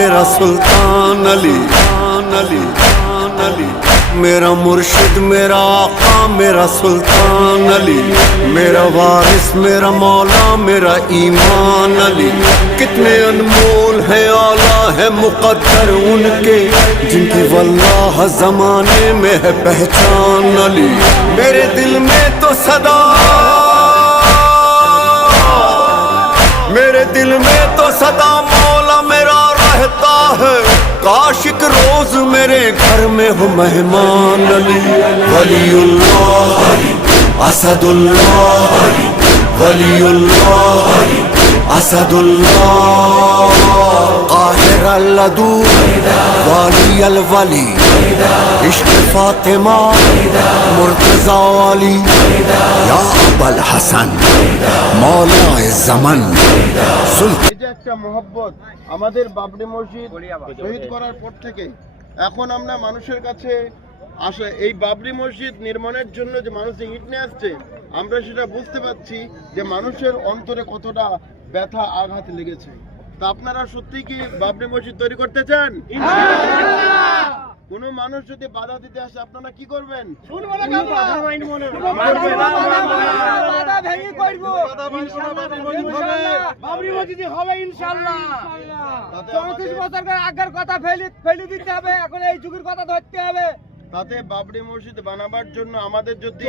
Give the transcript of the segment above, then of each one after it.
मेरा सुल्तान अली, अली, अली, मेरा मुर्शिद मेरा आका मेरा सुल्तान अली, मेरा वारिस मेरा मौला मेरा ईमान अली। कितने अनमोल है आला है मुकद्दर उनके, जिनकी वल्लाह जमाने में है पहचान अली। मेरे दिल में तो सदा, मेरे दिल में तो सदा मौला मेरा रहता है, काशिक रोज मेरे घर में हो मेहमान अली। वलीउल्लाह असदुल्लाह, वलीउल्लाह असदुल्लाह, काहिर अल्लदू वाली अल वली, इश्क फातिमा मुर्तजा वाली, या अबुल हसन मौला ज़मान। এই যে একটা মহব্বত আমাদের বাবরি মসজিদ শহীদ করার পর থেকে এখন আমরা মানুষের কাছে আসে এই বাবরি মসজিদ নির্মাণের জন্য যে মানুষ যে ইট নিয়ে আসছে, আমরা সেটা বুঝতে পারছি যে মানুষের অন্তরে কতটা ব্যথা আঘাত লেগেছে। তা আপনারা সত্যি কি বাবরি মসজিদ তৈরি করতে চান? কোন মানুষ যদি বাধা দিতে আসে আপনারা কি করবেন? তাতে বাবরি মসজিদ বানাবার জন্য আমাদের যদি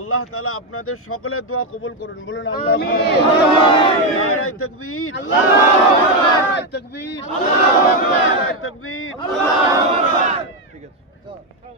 আল্লাহ তাআলা আপনাদের সকলের দোয়া কবুল করুন, বলুন আল্লাহ। নারায়ে তাকবীর, নারায়ে তাকবীর, নারায়ে তাকবীর।